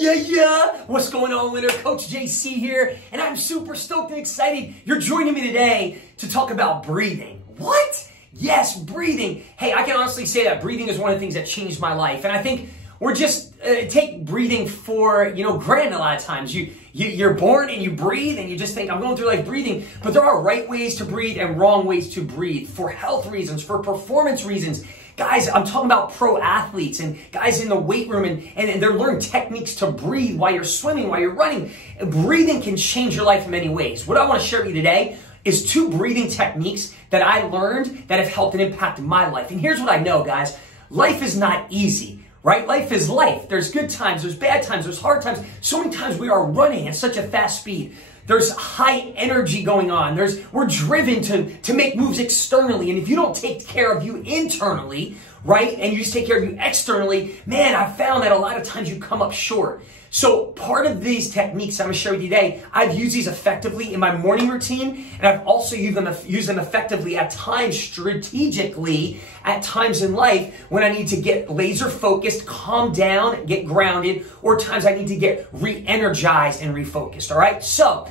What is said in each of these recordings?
Yeah. What's going on, winner? Coach JC here, and I'm super stoked and excited you're joining me today to talk about breathing. What? Yes, breathing. Hey, I can honestly say that breathing is one of the things that changed my life, and I think we're just take breathing for granted a lot of times. You're born and you breathe and you just think I'm going through life breathing, but there are right ways to breathe and wrong ways to breathe for health reasons, for performance reasons. Guys, I'm talking about pro athletes and guys in the weight room and they're learning techniques to breathe while you're swimming, while you're running. Breathing can change your life in many ways. What I want to share with you today is 2 breathing techniques that I learned that have helped and impacted my life. And here's what I know, guys. Life is not easy, right? Life is life. There's good times, there's bad times, there's hard times. So many times we are running at such a fast speed. There's high energy going on. We're driven to make moves externally. And if you don't take care of you internally, right, and you just take care of you externally, man, I've found that a lot of times you come up short. So part of these techniques I'm going to share with you today, I've used these effectively in my morning routine, and I've also used them effectively at times strategically, at times in life when I need to get laser focused, calm down, get grounded, or times I need to get re-energized and refocused, all right? So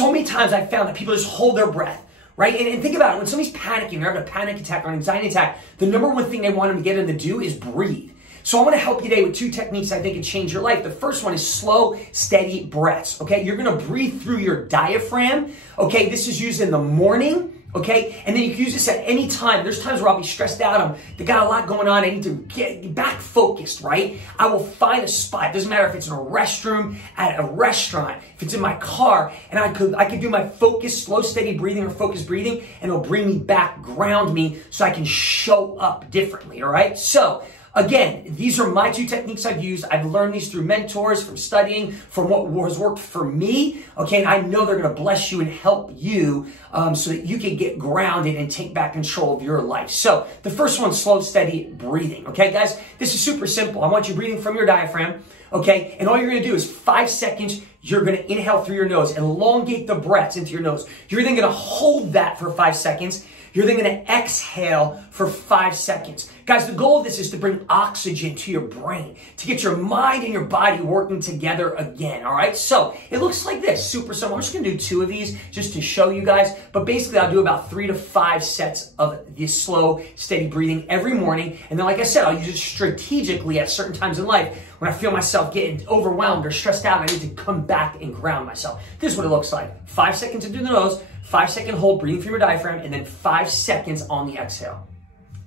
many times I've found that people just hold their breath, right? And think about it, when somebody's panicking, they're having a panic attack or an anxiety attack, the number one thing they want them to get them to do is breathe. So I want to help you today with 2 techniques I think can change your life. The first one is slow, steady breaths, okay? You're going to breathe through your diaphragm, okay? This is used in the morning, okay? And then you can use this at any time. There's times where I'll be stressed out. I got a lot going on. I need to get back focused, right? I will find a spot. It doesn't matter if it's in a restroom, at a restaurant, if it's in my car, and I could do my focused, slow, steady breathing or focused breathing, and it'll bring me back, ground me, so I can show up differently, all right? So, again, these are my 2 techniques I've used. I've learned these through mentors, from studying, from what has worked for me, okay? And I know they're going to bless you and help you so that you can get grounded and take back control of your life. So the first one, slow, steady breathing, okay, guys? This is super simple. I want you breathing from your diaphragm, okay? And all you're going to do is 5 seconds, you're going to inhale through your nose, elongate the breaths into your nose. You're then going to hold that for 5 seconds. You're then going to exhale for 5 seconds. Guys, the goal of this is to bring oxygen to your brain, to get your mind and your body working together again, all right? So it looks like this, super simple. I'm just going to do 2 of these just to show you guys, but basically I'll do about 3 to 5 sets of this slow, steady breathing every morning. And then, like I said, I'll use it strategically at certain times in life when I feel myself getting overwhelmed or stressed out. I need to come back and ground myself. This is what it looks like. 5 seconds into the nose, 5-second hold, breathing from your diaphragm, and then 5 seconds on the exhale,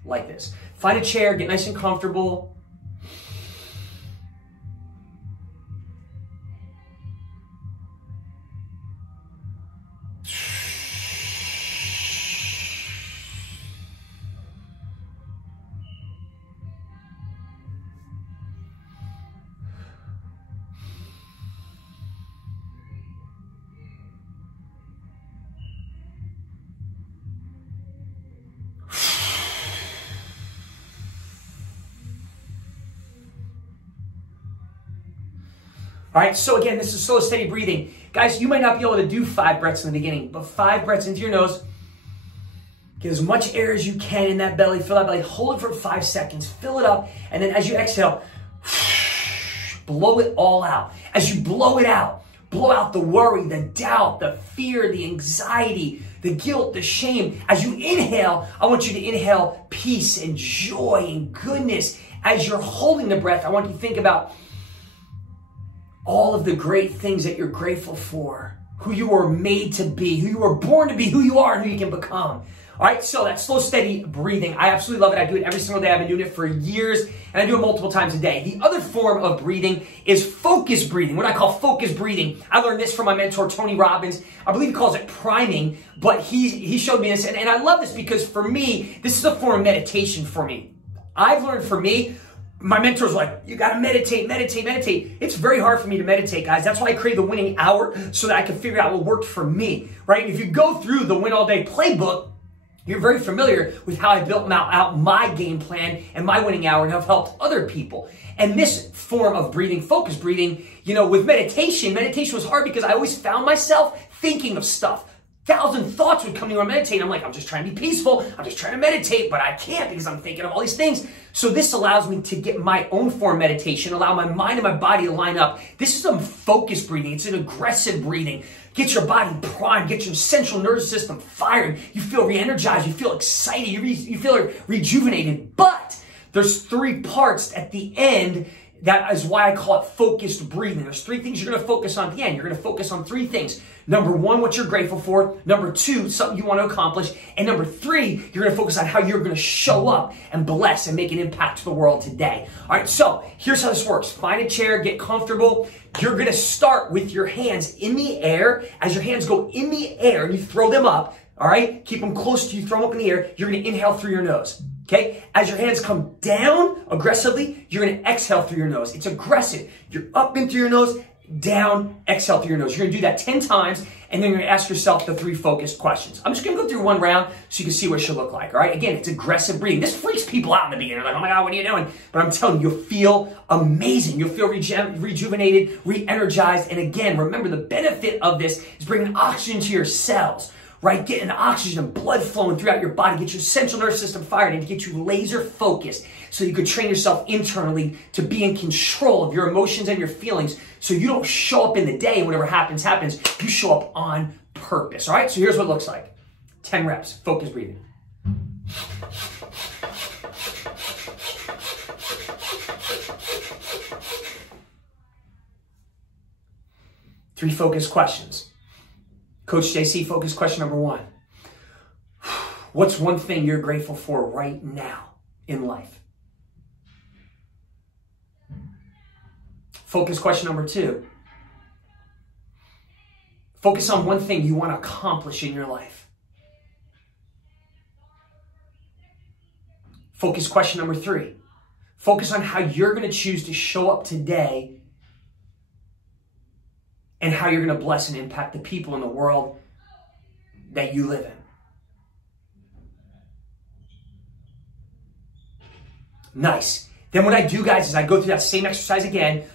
like this. Find a chair, get nice and comfortable. All right, so again, this is slow, steady breathing. Guys, you might not be able to do 5 breaths in the beginning, but 5 breaths into your nose. Get as much air as you can in that belly. Fill that belly. Hold it for 5 seconds. Fill it up. And then as you exhale, blow it all out. As you blow it out, blow out the worry, the doubt, the fear, the anxiety, the guilt, the shame. As you inhale, I want you to inhale peace and joy and goodness. As you're holding the breath, I want you to think about all of the great things that you're grateful for, who you were made to be, who you were born to be, who you are, and who you can become. All right, so that slow, steady breathing, I absolutely love it. I do it every single day. I've been doing it for years, and I do it multiple times a day. The other form of breathing is focused breathing, what I call focused breathing. I learned this from my mentor, Tony Robbins. I believe he calls it priming, but he showed me this, and I love this because for me, this is a form of meditation for me. I've learned for me, my mentor's like, you got to meditate, meditate, meditate. It's very hard for me to meditate, guys. That's why I created the winning hour so that I can figure out what worked for me, right? If you go through the Win All Day playbook, you're very familiar with how I built out my game plan and my winning hour and have helped other people. And this form of breathing, focused breathing, with meditation was hard because I always found myself thinking of stuff, 1,000 thoughts would come to me when I meditate. I'm like, I'm just trying to be peaceful. I'm just trying to meditate, but I can't because I'm thinking of all these things. So this allows me to get my own form of meditation, allow my mind and my body to line up. This is some focused breathing. It's an aggressive breathing. Get your body primed, get your central nervous system fired. You feel re-energized, you feel excited, you feel rejuvenated. But there's 3 parts at the end. That is why I call it focused breathing. There's 3 things you're going to focus on at the end. You're going to focus on 3 things. Number 1, what you're grateful for. Number 2, something you want to accomplish. And number 3, you're going to focus on how you're going to show up and bless and make an impact to the world today. All right, so here's how this works. Find a chair, get comfortable. You're going to start with your hands in the air. As your hands go in the air and you throw them up, all right, keep them close to you, throw them up in the air. You're going to inhale through your nose. Okay, as your hands come down aggressively, you're going to exhale through your nose. It's aggressive. You're up in through your nose, down, exhale through your nose. You're going to do that 10 times, and then you're going to ask yourself the 3 focused questions. I'm just going to go through one round so you can see what it should look like, all right? Again, it's aggressive breathing. This freaks people out in the beginning. They're like, oh my God, what are you doing? But I'm telling you, you'll feel amazing. You'll feel rejuvenated, re-energized. And again, remember the benefit of this is bringing oxygen to your cells. Right? Getting oxygen and blood flowing throughout your body, get your central nervous system fired, and to get you laser focused so you could train yourself internally to be in control of your emotions and your feelings so you don't show up in the day and whatever happens, happens. You show up on purpose. All right? So here's what it looks like. 10 reps, focused breathing. Three focused questions. Coach JC, focus question number 1. What's one thing you're grateful for right now in life? Focus question number 2. Focus on one thing you want to accomplish in your life. Focus question number 3. Focus on how you're going to choose to show up today and how you're going to bless and impact the people in the world that you live in. Nice. Then what I do, guys, is I go through that same exercise again,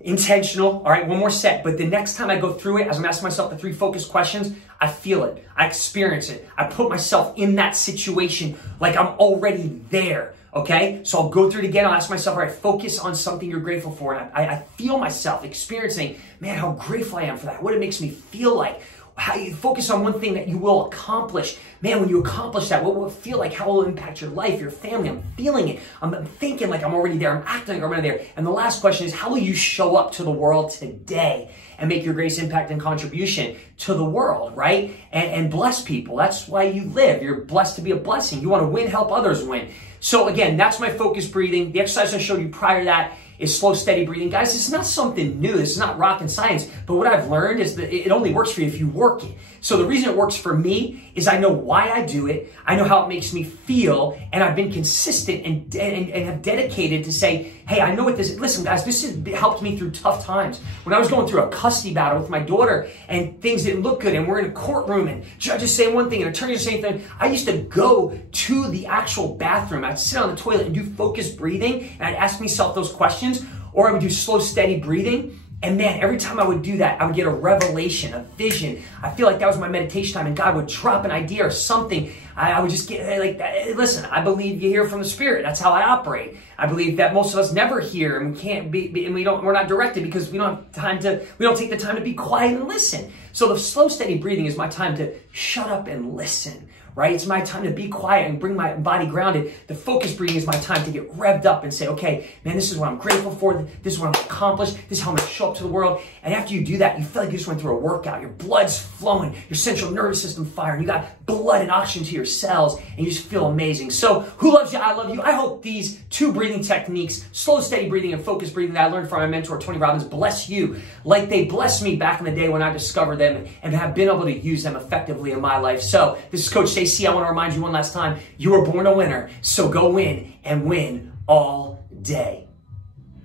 intentional, all right, one more set. But the next time I go through it, as I'm asking myself the 3 focused questions, I feel it. I experience it. I put myself in that situation like I'm already there. Okay, so I'll go through it again. I'll ask myself, all right, focus on something you're grateful for. And I feel myself experiencing, man, how grateful I am for that. What it makes me feel like. How you focus on one thing that you will accomplish. Man, when you accomplish that, what will it feel like? How will it impact your life, your family? I'm feeling it. I'm thinking like I'm already there. I'm acting like I'm already there. And the last question is, how will you show up to the world today and make your greatest impact and contribution to the world, right? And bless people. That's why you live. You're blessed to be a blessing. You want to win, help others win. So again, that's my focused breathing. The exercise I showed you prior to that is slow, steady breathing. Guys, this is not something new. This is not rocket science. But what I've learned is that it only works for you if you work it. So the reason it works for me is I know why I do it. I know how it makes me feel. And I've been consistent and have dedicated to say, hey, I know what this is. Listen, guys, this has helped me through tough times. When I was going through a custody battle with my daughter and things didn't look good and we're in a courtroom and judges say one thing and attorneys say something, I used to go to the actual bathroom. I'd sit on the toilet and do focused breathing and I'd ask myself those questions, or I would do slow, steady breathing. And man, every time I would do that, I would get a revelation, a vision. I feel like that was my meditation time and God would drop an idea or something. I would just get like, listen, I believe you hear from the Spirit. That's how I operate. I believe that most of us never hear and we can't be, and we're not directed because we don't take the time to be quiet and listen. So the slow, steady breathing is my time to shut up and listen. Right? It's my time to be quiet and bring my body grounded. The focus breathing is my time to get revved up and say, okay, man, this is what I'm grateful for. This is what I'm going to accomplish. This is how I'm going to show up to the world. And after you do that, you feel like you just went through a workout. Your blood's flowing, your central nervous system firing. You got blood and oxygen to your cells, and you just feel amazing. So who loves you? I love you. I hope these 2 breathing techniques, slow, steady breathing and focused breathing that I learned from my mentor, Tony Robbins, bless you like they blessed me back in the day when I discovered them and have been able to use them effectively in my life. So this is Coach JC. I want to remind you one last time, you were born a winner, so go win and win all day.